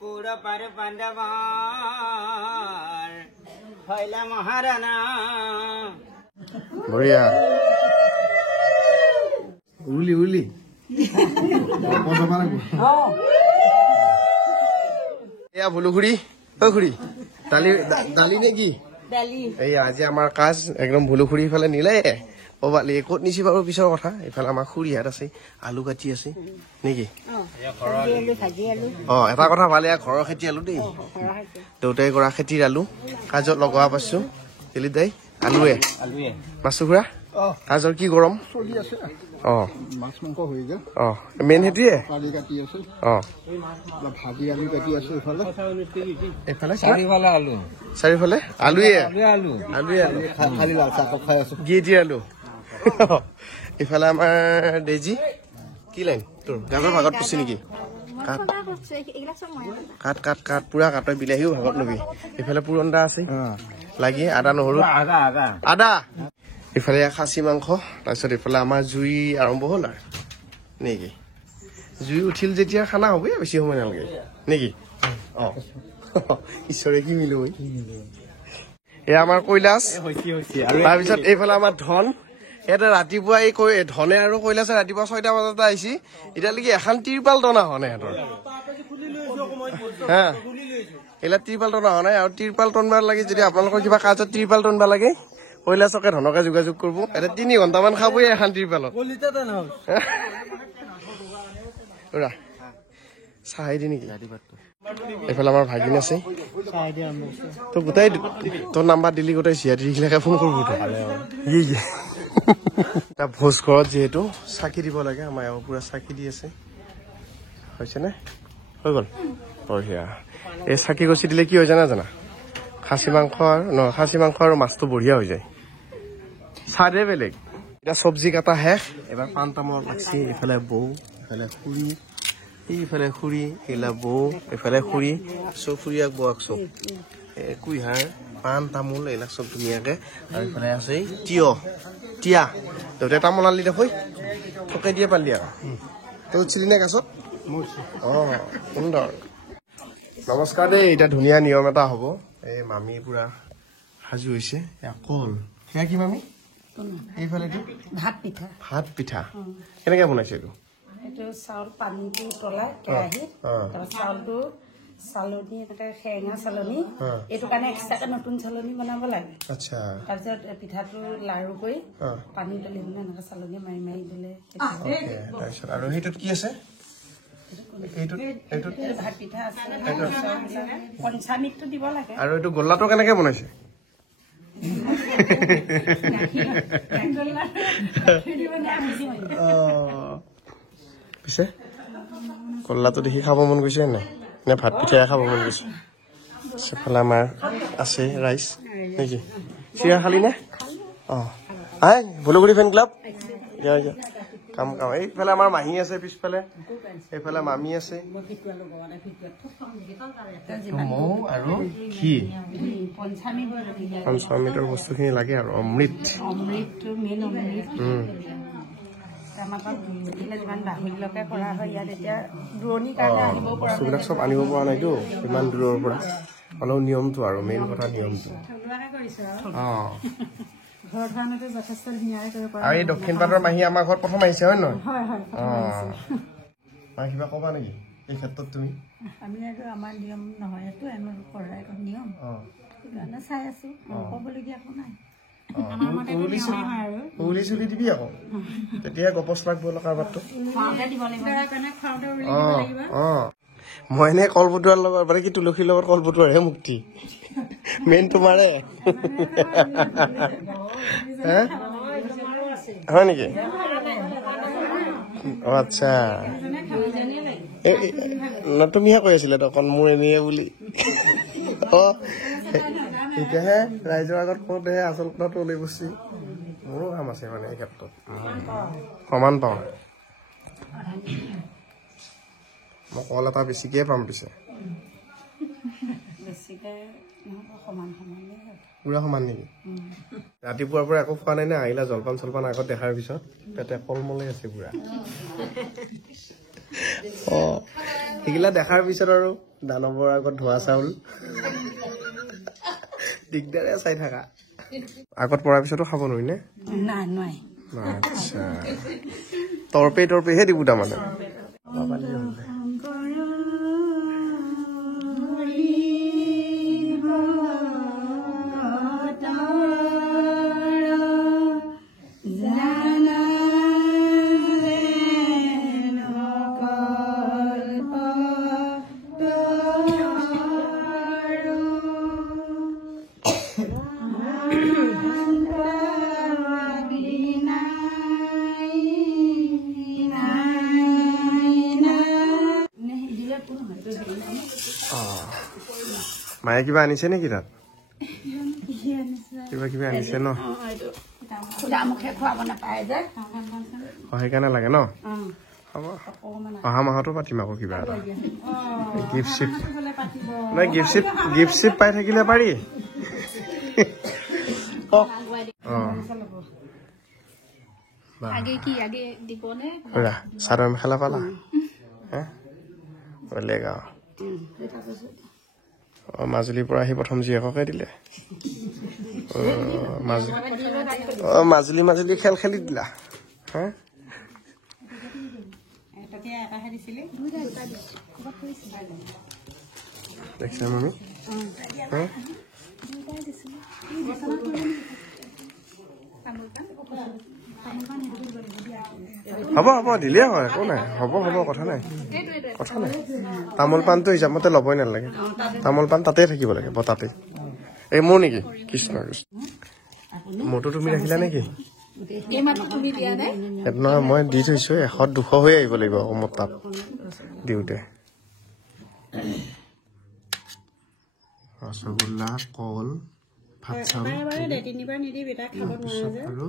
পুরা পারে পাণ্ডাবার হইলা মহারানা বঢ়িয়া উলি উলি এয়া ভুলু খুড়ী অ খুড়ী দালি নে কি এই আজি আমাৰ কাজ একদম ভুলু খুড়ী ইফালে নিলে অ বালি ক'ত নিছি বাৰু পিছৰ কথা ইফালে আমাৰ খুড়ীহাত আছে আলু কাটি আছে নেকি অ এটা কথা ভালে ঘৰৰ খেতি আলু দেই দেউতাই কৰা খেতিৰ আলু কাজত লগোৱা পাইছো তেলি দাই আলুৱে মাছু খুড়া কাজৰ কি গৰম চলি আছে অ মাছ মাংস হৈ গ'ল অ মেইন হেতিয়ে কালি কাটি আছে অ ভাজি আলু কাটি আছে এফালে চাৰিফালে আলুৱে খালি লাল চাহ খাই আছো গিয়েটি আলু ইফালে আমাৰ দেজি কি লাইন তোৰ গানৰ ভাগত পছি নেকি কাট পুৰা কাটই বিলাহীও ভাগত লবি ইফালে পুৰন্দা আছে লাগি আদা নহৰু আদা ইফালে খাচী মাংস তাৰপিছত ইফালে আমাৰ জুই আৰম্ভ হ'ল আৰু নেকি জুই উঠিল যেতিয়া খানা হ'বই বেছি সময় নালাগে নেকি অ ঈশ্বৰে কি মিলো এয়া আমাৰ কৈলাশ তাৰপিছত এইফালে আমাৰ ধন এটা ৰাতিপুৱা এই ধনে আৰু কৈলাশে ৰাতিপুৱা 6টা বজাতে আহিছি এতিয়ালৈকে এখন তিৰপাল টনা হোৱা নাই সিহঁতৰ হা এইলা তিৰপাল টনা হোৱা নাই আৰু তিৰপাল টনবাৰ লাগে যদি আপোনালোকৰ কিবা কাজত তিৰপাল টনবা লাগে কৈলাশকে ধনকে যোগাযোগ কৰিব এটা 3 ঘণ্টামান খাবই এখন তিৰপালত চাহাই দি নেকি এইফালে আমাৰ ভাগিন আছে তো গোটাই তোৰ নাম্বাৰ দিলি গোটাই চিয়াৰিলৈকে ফোন কৰিব এটা ভোজ ঘৰত যিহেতু চাকি দিব লাগে আমাৰ ইয়াৰ পুৰা চাকি দি আছে হৈছেনে হৈ গ'ল বঢ়িয়া এই চাকি গছি দিলে কি হয় জানা খাচী মাংস আৰু মাছটো বঢ়িয়া হৈ যায় চাৰে বেলেগ এতিয়া চব্জি কাটা শেষ এবাৰ পাণ তামোল লাগছি এইফালে বৌ এইফালে খুৰী এইফালে খুৰী এইলা বৌ এইফালে খুৰী চব খুৰীয়াক বৌক চব কুঁহিয়াৰ পাণ তামোল এইবিলাক চব ধুনীয়াকে আৰু এইফালে আছে তিয়া দেউতাই তামোল আনলি দেখোই থকাই দিয়ে পালি আৰু তই উঠিলি নে গাছত অ সুন্দৰ নমস্কাৰ দেই এতিয়া ধুনীয়া নিয়ম এটা হ'ব এই মামী পুৰা সাজু হৈছে কল সেয়া কি মামী এইফালে ভাত পিঠা কেনেকে বনাইছে এইটো চাউল পানীটো উতলাই কেৰাহীত চাউলটো চালনী এনেকে সেৰেঙা চালনী এইটো কাৰণে এক্সট্ৰাকে নতুন চালনী বনাব লাগে আচ্ছা তাৰপিছত পিঠাটো লাৰু কৰি পানী তুলি দিলে এনেকে চালনী মাৰি মাৰি দিলে তাৰপিছত আৰু সেইটোত কি আছে ভাত পিঠা আছে পঞ্চামৃতটো দিব লাগে আৰু এইটো গোল্লাটো কেনেকে বনাইছে পিছে গোল্লাটো দেখি খাব মন গৈছে নাই নে ভাত পিঠাই খাব মন গৈছে সেফালে আমাৰ আছে ৰাইচ নেকি চিৰা খালি নে অ আই ভুলুগুৰি ফেন ক্লাব কাম এইফালে আমাৰ মাহী আছে পিছফালে এইফালে মামী আছে মৌ আৰু ঘি পঞ্চামৃতৰ বস্তুখিনি লাগে আৰু অমৃত বস্তুবিলাক চব আনিব পৰা নাইতো ইমান দূৰৰ পৰা অলপ নিয়মটো আৰু মেইন কথা নিয়মটো আৰু এই দক্ষিণ পাটৰ মাহী আমাৰ ঘৰত প্ৰথম আহিছে হয় নহয় কিবা কবা নেকি এই ক্ষেত্ৰত তুমি আমি আৰু আমাৰ নিয়ম নহয় এইটো নিয়ম চাই আছো ক'বলগীয়া একো নাই চুলি দিবি আকৌ তেতিয়া গপচ লাগব কাৰবাৰটো মই এনে কলপটুৱাৰ লগত মানে কি তুলসীৰ লগত কলপটুৱাৰহে মুক্তি মেইন তোমাৰে হয় নেকি আচ্ছা তুমিহে কৈ আছিলে তখন মোৰ এনেয়ে বুলি অ এতিয়াহে ৰাইজৰ আগত কওঁতেহে আচল কথাটো ওলাই গৈছে মোৰো কাম আছে মানে এই ক্ষেত্ৰত সমান পাওঁ মই কল এটা বেছিকে পাম পিছে পুৰা সমান নেকি ৰাতিপুৱাৰ পৰা একো খোৱা নাই নে আহিলা জলপান চলপান আগত দেখাৰ পিছত তাতে ফল মলে আছে পুৰা সেইগিলা দেখাৰ পিছত আৰু দানৱৰ আগত ধোৱা চাউল দিগদাৰে চাই থাকা আগত পৰাৰ পিছতো খাব নোৱাৰি নে নাই নোৱাৰি আচ্ছা তৰপেহে দিব তাৰমানে মায়ে কিবা আনিছে নেকি তাত কিবা আনিছে ন সেইকাৰণে লাগে ন হ'ব অহা মাহতো পাতিম আকৌ কিবা এটা গিফ্ট চিফ্ট পাই থাকিলে পাৰি চাদৰ মেখেলা পালা বেলেগ মাজুলীৰ পৰা আহি প্ৰথম জীয়েককে দিলে মাজুলী খেল খেলি দিলা দেখিছা মামি হ'ব দিলে হয় একো নাই হ'ব কথা নাই তামোল পাণটো হিচাপমতে ল'বই নালাগে তামোল পাণ তাতে থাকিব লাগে বতাতে এই মোৰ নেকি কৃষ্ণ মোৰতো তুমি ৰাখিলা নেকি নহয় মই দি থৈছো 100-200 হৈ আহিব লাগিব আকৌ মোৰ তাত দিওঁতে ৰসগোল্লা কল ভাত চাউল আৰু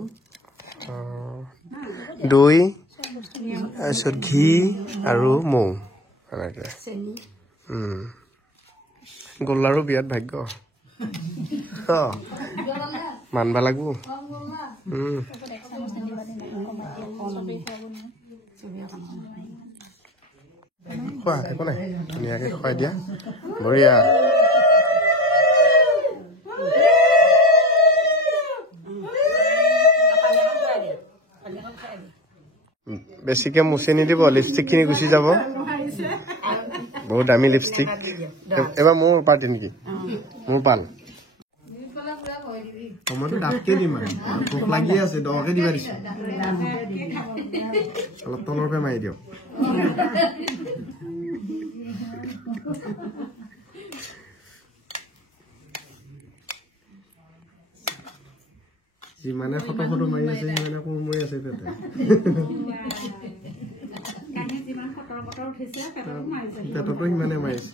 দৈ তাৰপিছত ঘি আৰু মৌ এনেকে গোল্লাৰো বিয়াত ভাগ্য মানবা লাগব খোৱা একো নাই ধুনীয়াকে খুৱাই দিয়া বঢ়িয়া বেছিকে মুচি নিদিব লিপষ্টিক খিনি গুচি যাব বহুত দামী লিপষ্টিক এবাৰ মোৰ পাৰ্টি নেকি মোৰ পাল মইতো ডাবকে দিম ভোক লাগি আছে দহকে দিবা দিছো অলপ তলৰ পৰা মাৰি দিয়ক যিমানে ফটো মাৰি আছে সিমানে কোৰমৰি আছে তাতে পেটতো সিমানে মাৰিছে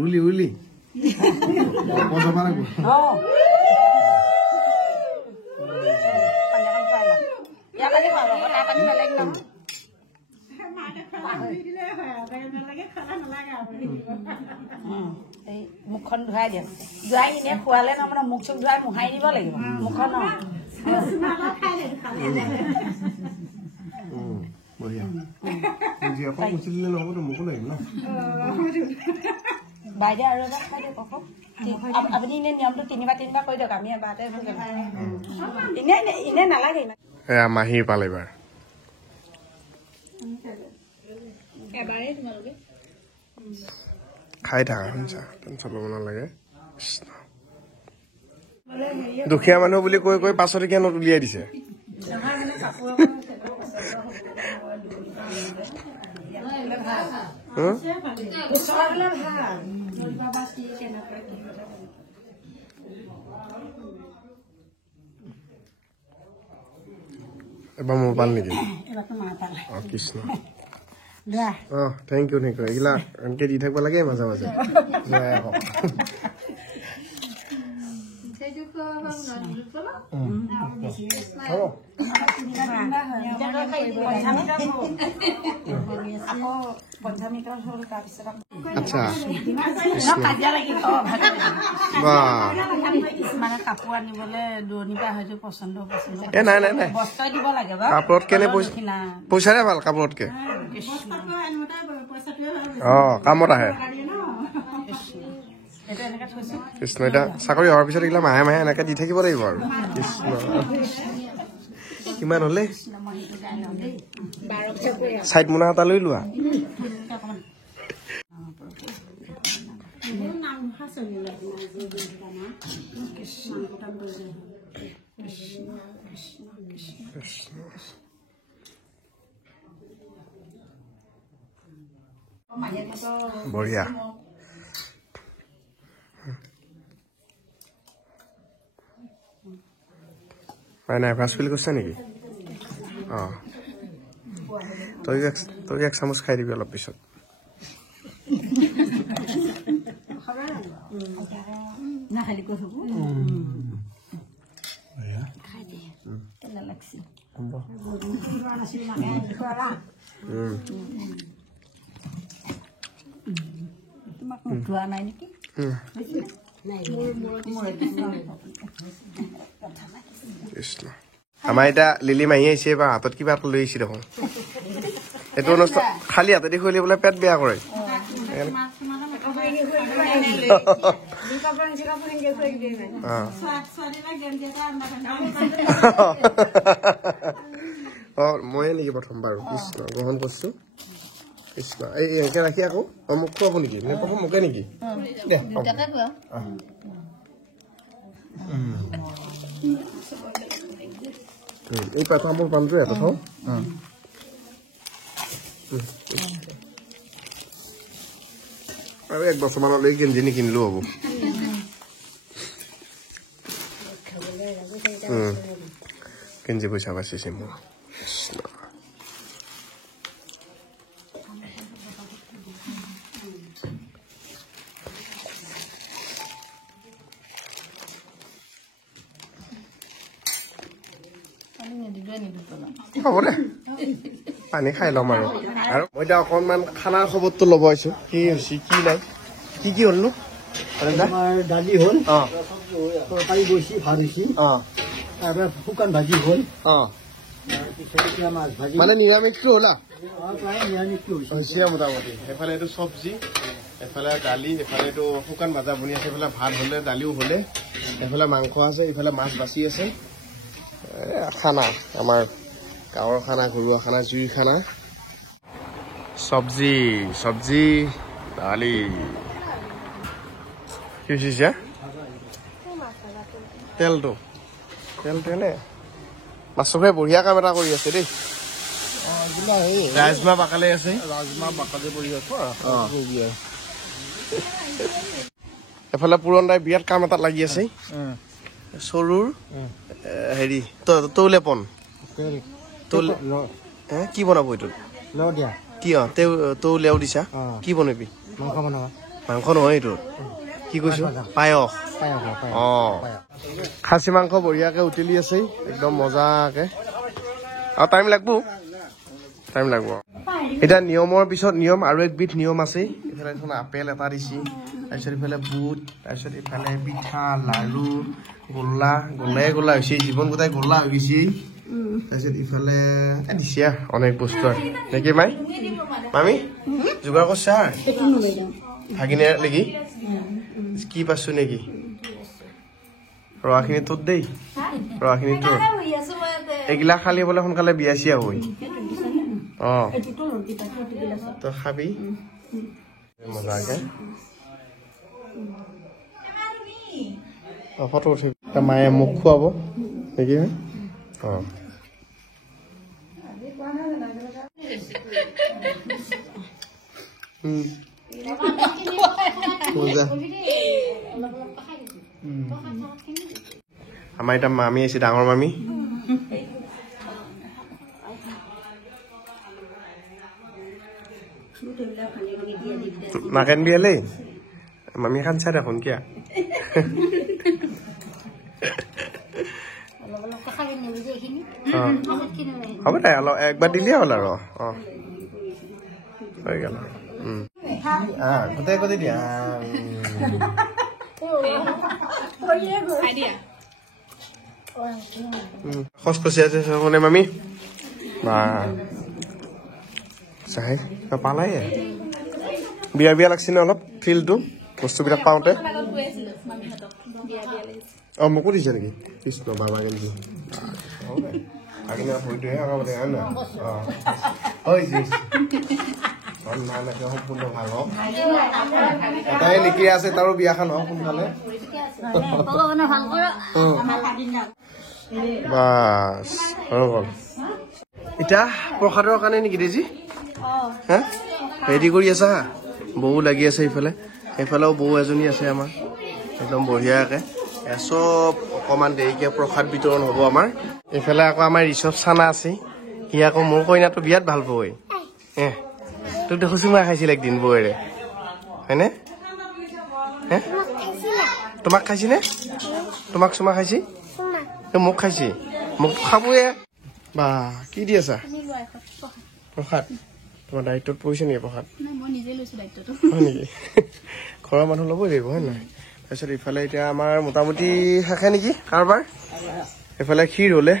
উলি অপজমা লাগিব মুখখন ধুৱাই দিয়ক ধুৱাই এনে খোৱালে তাৰমানে মুখ চুখ ধুৱাই মোহাৰি দিব লাগিব মুখখন বাইদেউ আৰু এবাৰ খাই দিয়ক আপুনি এনে নিয়মটো 3বাৰ কৰি দিয়ক আমি এবাৰতে এনে নালাগে ইমান মাহীৰ পাল এইবাৰ খাই থাকা শুনিছা টেনচন ল'ব নালাগে দুখীয়া মানুহ বুলি কৈ পাছতকীয়া নোট উলিয়াই দিছে এবাৰ মোৰ পাল নেকি কৃষ্ণ থেংক ইউ এইগিলা এনেকে দি থাকিব লাগে মাজে মাজে আকৌ পঞ্চমিকাল হ'ল তাৰপিছত আচ্ছা কাজিয়া লাগিল মানে কাপোৰ আনিবলৈ দূৰণিৰ পৰা হয়তো পচন্দ এ নাই নাই নাই বস্ত্ৰ দিব লাগে বাৰু কাপোৰত কেনে পইচাৰে ভাল কাপোৰতকে কামত আহে কৃষ্ণ এতিয়া চাকৰি হোৱাৰ পিছত এইগিলা মাহে মাহে এনেকে দি থাকিব লাগিব আৰু কৃষ্ণ কিমান হলে চাইড মোনা এটা লৈ লোৱা বঢ়িয়া নাই নাই ভাজ ফিল কৰিছা নেকি অঁ তই এক চামুচ খাই দিবি অলপ পিছত কৃষ্ণ আমাৰ এতিয়া লিলি মাহী আহিছে বা হাতত কিবা এটা লৈ আহিছে দেখোন এইটো অনুষ্ঠান খালি হাতেদি খুলি বোলে পেট বেয়া কৰে ময়ে নেকি প্ৰথম বাৰু কৃষ্ণ গ্ৰহণ কৰিছো কৃষ্ণ এই এনেকে ৰাখি আকৌ মোক খুৱাব নেকি নে প্ৰথম মোকে নেকি এই তামোল পাণটো এটা থওঁ আৰু 1 বছৰমানলৈ গেঞ্জি নিকিনিলো হ'ব গেঞ্জি পইচা বাচিছে মোৰ হ'ব দে পানী খাই ল'ম আৰু মই এতিয়া অকণমান খানাৰ খবৰটো ল'ব আহিছো কি হৈছে কি নাই কি কি হ'লনো দালি হ'ল তৰকাৰী গৈছি ভাত হৈছে তাৰপৰা শুকান ভাজি হ'ল মাছ ভাজি মানে নিৰামিষটো হ'লা প্ৰায় নিৰামিষটো হৈছে মোটামুটি সেইফালে এইটো চব্জি এফালে দালি এফালে এইটো শুকান ভাজা বনি আছে এইফালে ভাত হ'লে দালিও হ'লে এইফালে মাংস আছে এইফালে মাছ বাচি আছে খানা আমাৰ গাঁৱৰ খানা ঘৰুৱা খানা জুইৰ খানা চব্জি চব্জি দালি কি হৈছে তেলটো এনে মাছকে বঢ়িয়া কাম এটা কৰি আছে দেই ৰাজমাহ বাকালে আছে ৰাজমাহ বাকালে পৰি আছে এফালে পুৰণ দাই বিৰাট কাম এটা লাগি আছে চৰুৰ হেৰি তৌলেপন কি বনাব এইটো কি তৌ লেও দিছা কি বনাবি মাংস নহয় এইটো কি কৈছো পায়স খাচী মাংস বঢ়িয়াকে উতলি আছে একদম মজাকে আৰু টাইম লাগব এতিয়া নিয়মৰ পিছত নিয়ম আৰু একবিধ নিয়ম আছে এইফালে এখন আপেল এটা দিছি তাৰপিছত ইফালে বুট তাৰপিছত ইফালে পিঠা লাৰু গোল্লা হৈছে জীৱন গোটাই গোল্লা হৈ গৈছে তাৰপিছত ইফালে দিছে অনেক বস্তু আৰু নেকি মামী যোগাৰ কৰিছা ভাগিনে নেকি কি পাইছো নেকি ৰৱাখিনি তোৰ দেই ৰৱাখিনি তোৰ এইগিলা খালি বোলে সোনকালে বিয়া চিয়া হৈ তই খাবি মজাকে ফটো উঠি মায়ে মোক খুৱাব নেকি আমাৰ এতিয়া মামী আহিছে ডাঙৰ মামী মাকেন বিয়ালে মামী খান চাই দেখোন কিয়া হ'ব দে অলপ একবাৰ দিলে হ'ল আৰু হৈ গ'ল গোটেই গোটেই দিয়া খচখচি আছে মানে মামি বা চাই পালাই বিয়া বিয়া লাগছে ন অলপ ফিলটো বস্তুবিলাক পাওঁতে মোকো দিছে নেকি কৃষ্ণ বাবা কিন্তু সম্পূৰ্ণ ভাল হওক এটাই লিখি আছে তাৰো বিয়াখন হওক সোনকালে বাছ হৈ গ'ল এতিয়া প্ৰসাদৰ কাৰণে নেকি দেজি হা ৰেডি কৰি আছা বৌ লাগি আছে ইফালে সেইফালেও বৌ এজনী আছে আমাৰ একদম বঢ়িয়াকৈ চব অকণমান দেৰিকৈ প্ৰসাদ বিতৰণ হ'ব আমাৰ এইফালে আকৌ আমাৰ ৰিচপ চানা আছে সি আকৌ মোৰ কইনাটো বিয়াত ভাল পাবই তোক দেখো চুমা খাইছিল একদিন বৌৰে হয়নে তোমাক খাইছিনে তোমাক চুমা খাইছি মোক খাইছি মোক খাবয়ে বা কি দি আছা প্ৰসাদ তোমাৰ দায়িত্বত পৰিছে নেকি প্ৰসাদ হয় নেকি ঘৰৰ মানুহ ল'বই লাগিব হয় নহয় তাৰপিছত ইফালে এতিয়া আমাৰ মোটামুটি শেষে নেকি কাৰোবাৰ এইফালে ক্ষীৰ হ'লে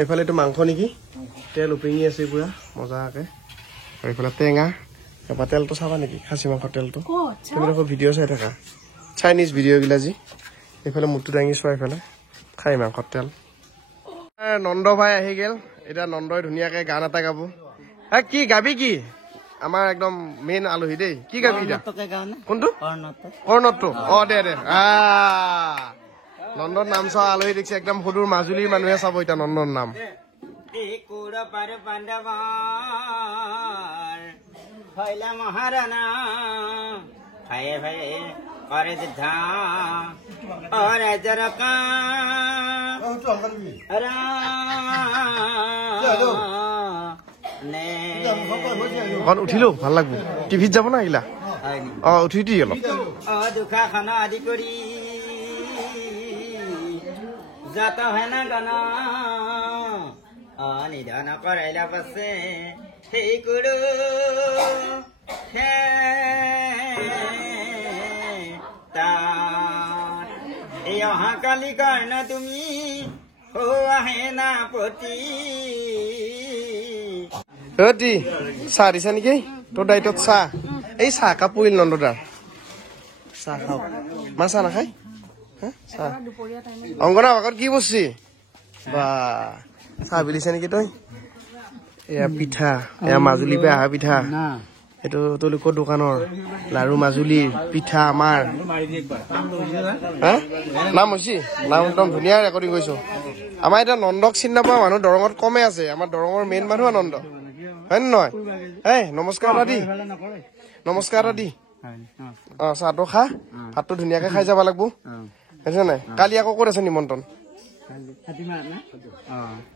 এইফালে এইটো মাংস নেকি তেল উপঙি আছে পুৰা মজাকৈ আৰু এইফালে টেঙা এবাৰ তেলটো চাবা নেকি খাচী মাংসৰ তেলটো তুমি দেখোন ভিডিঅ' চাই থাকা চাইনিজ ভিডিঅ'গিলা যি এইফালে মূৰটো দাঙি চোৱা এইফালে খাই মাংসৰ তেল নন্দ ভাই আহি গ'ল এতিয়া নন্দই ধুনীয়াকৈ গান এটা গাব কি গাবি কি আমাৰ একদম মেইন আলহী দেই কি গাবি এতিয়া কোনটো কৰ্ণতটো দে নন্দৰ নাম চোৱা আলহী দেখিছে একদম সদূৰ মাজুলীৰ মানুহে চাব এতিয়া নন্দৰ নাম মহাৰাণা ভায়ে ভায়ে কৰে যুদ্ধা ৰাইজৰ অকণ উঠিলো ভাল লাগব টিভিত যাব না এইগিলা উঠি দি অলপ দুখাখন আদি কৰি যত হেনা গণ নিধন কৰাইলা পাছে সেই কৰো এই অহাকালি কৰ্ণ তুমি আহে না পতি চাহ দিছা নেকি তোৰ দায়িত্বত চাহ এই চাহ কাপ পৰিল নন্দদাৰ চাহ খাওক মা চাহ নাখায় চাহ অংগনা আগত কি বসছি বা চাহ বিলিছে নেকি তই এয়া পিঠা এয়া মাজুলীৰ পৰা অহা পিঠা এইটো তেওঁলোকৰ দোকানৰ লাৰু মাজুলীৰ পিঠা আমাৰ নাম হৈছে নাম একদম ধুনীয়া ৰেকৰ্ডিং কৰিছো আমাৰ এতিয়া নন্দক চিনি নাপাওঁ মানুহ দৰঙত কমে আছে আমাৰ দৰঙৰ মেইন মানুহ নন্দ হয় নে নহয় নমস্কাৰ দাদি নমস্কাৰ দাদি চাহটো খা ভাতটো ধুনীয়াকে খাই যাব লাগব বুজিছে নাই কালি আকৌ ক'ত আছে নিমন্ত্ৰণ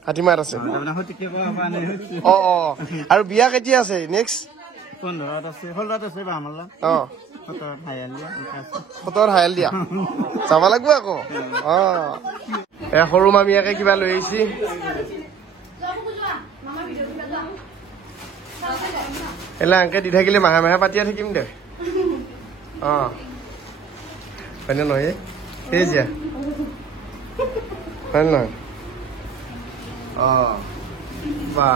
হাতীমাত আছে আৰু বিয়া কেতিয়া আছে নেক্সট 17 হাইল দিয়া যাব লাগব আকৌ সৰু মামীয়াকে কিবা লৈ আহিছি এলা আংকে দি থাকিলে মাহে মাহে পাতিয়ে থাকিম দে হয়নে নহয় যা হয় নহয় বা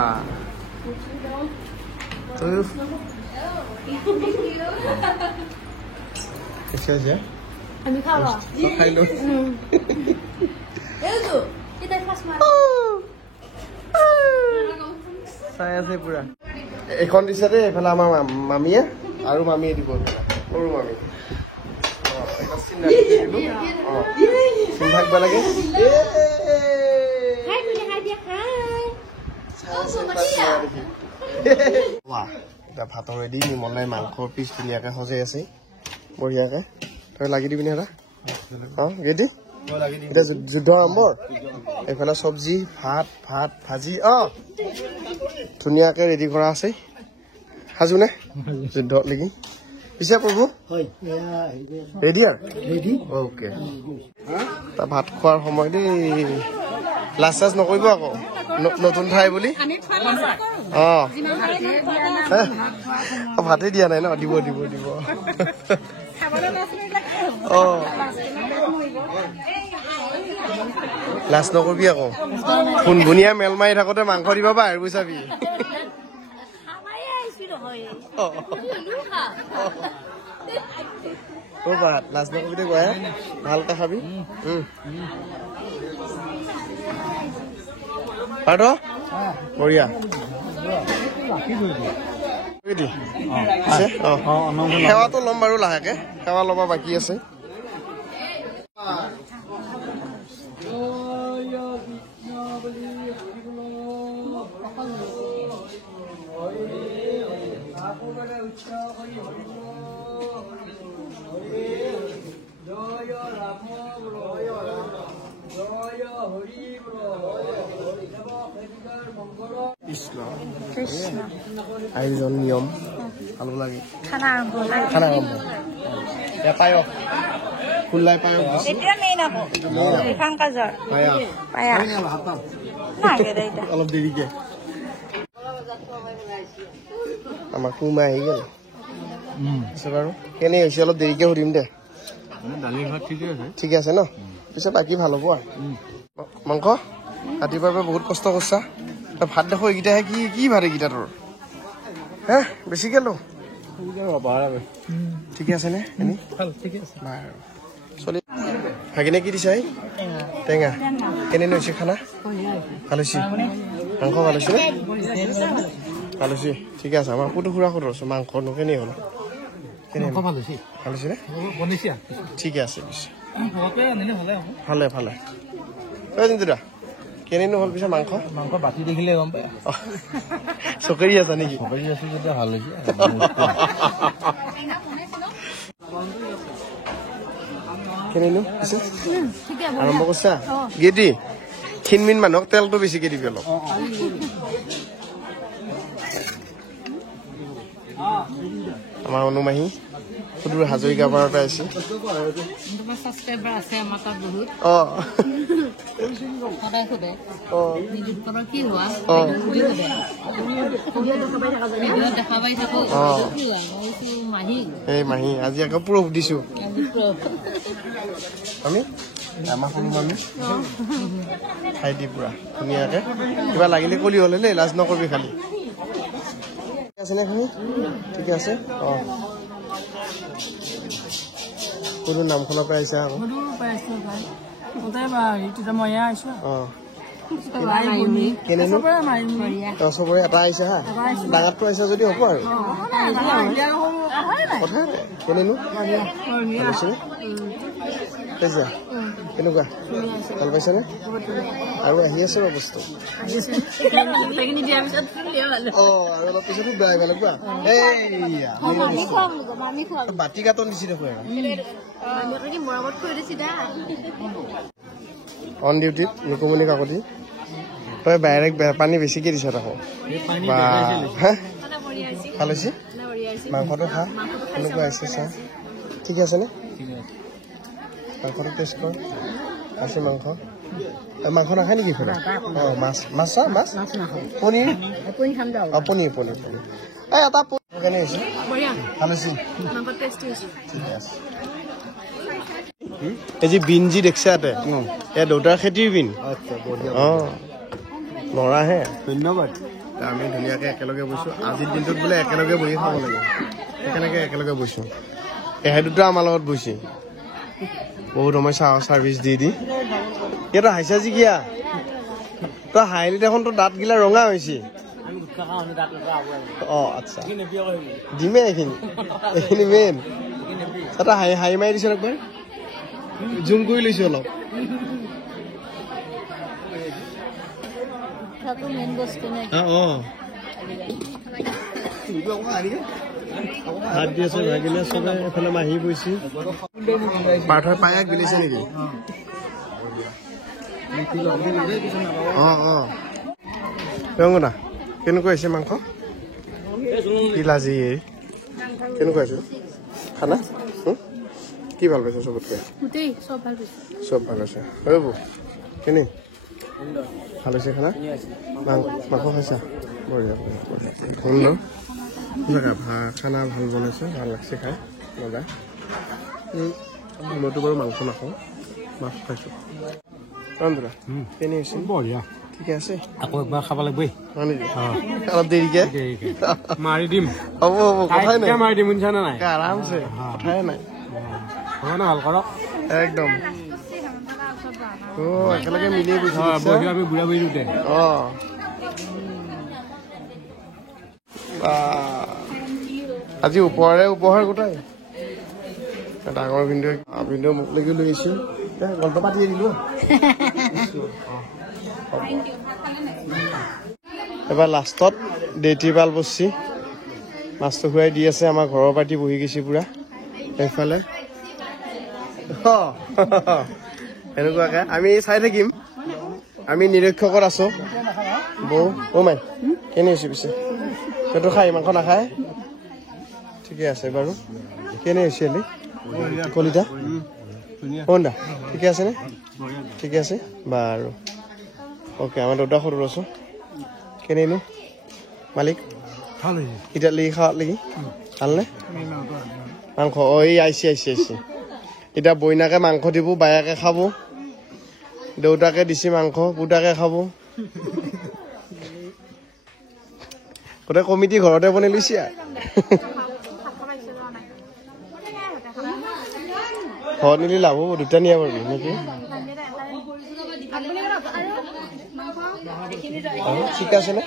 চাই আছে পুৰা এখন দিছে দেই এইফালে আমাৰ মামীয়ে আৰু মামীয়ে দিব সৰু মামী চিন থাকিব লাগে এতিয়া ভাতৰ ৰেডি নিমলাই মাংসৰ পিচ ধুনীয়াকে সজাই আছে বঢ়িয়াকে তই লাগি দিবি নে এটা ৰেডি এতিয়া যুদ্ধ আৰম্ভ এইফালে চব্জি ভাত ভাজি ধুনীয়াকে ৰেডি কৰা আছে সাজু নে যুদ্ধ নেকি পিছে প্ৰভু ৰেডি আৰু অ'কে ভাত খোৱাৰ সময় দেই লাজ চাজ নকৰিব আকৌ নতুন ঠাই বুলি ভাতেই দিয়া নাই ন দিব দিব দিব লাজ নকৰিবি আকৌ ফুনফুনীয়া মেল মাৰি থাকোতে মাংস দিব বাহিৰ গুচাবি লাজ নকৰিবি গৈ ভালকে খাবি পাৰ্থ বঢ়িয়া সেৱাটো ল'ম বাৰু লাহেকে সেৱা ল'ব বাকী আছে আয়োজন নিয়ম ভালো লাগে খানা আৰম্ভ পায়স ফুল্লাই পায়স অলপ দেৰিকে আমাৰ কুমা আহি গ'ল বাৰু কেনে হৈছে অলপ দেৰিকে সুধিম দে ঠিকে আছে ন পিছত বাকী ভাল হ'ব আৰু মাংস ৰাতিপুৱাৰ পৰা বহুত কষ্ট কৰিছা তই ভাত দেখো এইকেইটাহে কি কি ভাত এইকেইটা তোৰ হে বেছিকে লো ঠিকে আছে নে চলি ভাগিনে কি দিছা টেঙা কেনে হৈছে খানা ভাল হৈছে মাংস ভাল হৈছে ভাল হৈছে ঠিকে আছে আমাৰ কুটু খুৰা সুধৰ আছো মাংসনো কেনে হ'ল ভাল হৈছে নে ঠিকে আছে পিছে ভালে ভালে জিন্তুদা কেনেনো হ'ল পিছে মাংস বাতি দেখিলে গম পায় চকৰি আছা নেকি ভাল হৈছে কেনেনো পিছে আৰম্ভ কৰিছা গেদি ক্ষীণমিন মানুহক তেলটো বেছিকে দিবি অলপ আমাৰ অনুমাহী সুদূৰ হাজৰিকা পাৰৰ পৰা আহিছে এই মাহী আজি আকৌ প্ৰুফ দিছো আমি আমাৰ সৰু মানুহ খাই দি পুৰা ধুনীয়াকে কিবা লাগিলে কলি হলে দেই লাজ নকৰিবি খালি আছে নে খালি ঠিকে আছে কোনো নামখনৰ পৰা আহিছা আকৌ চবৰে এটা আহিছে হা ডাঙৰটো আহিছে যদি হ'ব আৰু কেনেনো কেনেকুৱা ভাল পাইছানে আৰু আহি আছে বস্তু অলপ পিছতো বেয়া লাগিব বাতি কাটন দিছি দেখো অন ডিউটিত নিকুমনি কাকতি তই ডাইৰেক্ট পানী বেছিকে দিছ তাকো ভাল হৈছে মাংসটো খা কেনেকুৱা আহিছে চা ঠিক আছেনে মাংসটো টেষ্ট কৰ আছে মাংস মাংস নাখায় নেকি ফেলে মাছ মাছ মাছ পনীৰ পনীৰ পনীৰ এই এটা কেনে হৈছে ভাল হৈছে ঠিক আছে এই যে বিন যি দেখছে ইয়াতে এয়া দেউতাৰ খেতিৰ বিন নৰাহে ধন্যবাদ আমি ধুনীয়াকৈ একেলগে বৈছো আজিৰ দিনটোত বোলে একেলগে বহি খাব লাগে সেইকাৰণে একেলগে বৈছো এহে দুটা আমাৰ লগত বৈছে বহুত সময় চাৰ্ভিচ দি ইয়াত হাইছা যি কিয়া তই হাইলি দেখোন তোৰ দাঁত গিলা ৰঙা হৈছে আচ্ছা দিমে এইখিনি মেইন তই হাই মাৰি দিছ একবাৰ জুম কৰি লৈছো অলপ ভাত দি আছে ভাগিলে চবে এফালে মাহী বৈছি পাৰ্থই পায়াক বিলিছে নেকি ৰঙনা কেনেকুৱা হৈছে মাংস কি লাজি কেনেকুৱা হৈছে খানা কি ভাল পাইছে চবতকৈ চব ভাল হৈছে ৰ'ব কেনে ভাল হৈছে খানা মাংস খাইছা বঢ়িয়া সুন্দৰ জেগা খানা ভাল বনাইছে ভাল লাগছে খাই মজা মইতো বাৰু মাংস নাখাওঁ মাছ খাইছোঁ কেনে হৈছে বঢ়িয়া ঠিকে আছে আকৌ একবাৰ খাব লাগিবই হয় নেকি অলপ দেৰিকে মাৰি দিম হ'ব হ'ব কথাই নাই মাৰি দিম শুনিছা নাই আৰামছে কথাই নাই হ'ব না ভাল কৰক একদম একেলগে মিলি আমি বুঢ়া বুঢ়ী উঠে আজি উপহাৰ গোটাই ডাঙৰ ভিনদেউ মোক লাগি লৈ আহিছোঁ গল্প পাতি দিলো এবাৰ লাষ্টত দেউতিপাল বচি মাছটো খুৱাই দি আছে আমাৰ ঘৰৰ পাতি বহি গৈছে পুৰা এইফালে এনেকুৱাকে আমি চাই থাকিম আমি নিৰীক্ষকত আছো বৌ মাই কেনে হৈছে পিছে সেইটো খাই মাংস নাখায় ঠিকে আছে বাৰু কেনে হৈছে এলি কলিতা দা ঠিকে আছেনে ঠিকে আছে বাৰু অ'কে আমাৰ দেউতা সৰু আছো কেনেনো মালিক ভাল হৈছে এতিয়া লিগি খাওয়া লাগি ভালনে মাংস এই আইছি এতিয়া বইনাকে মাংস দিব বায়াকে খাব দেউতাকে দিছি মাংস পুতাকে খাব গোটেই কমিটি ঘৰতে বনাই লৈছি ঘৰত নিলি লাভ হ'ব দুটা নিয়া পাৰবি নেকি ঠিক আছে নে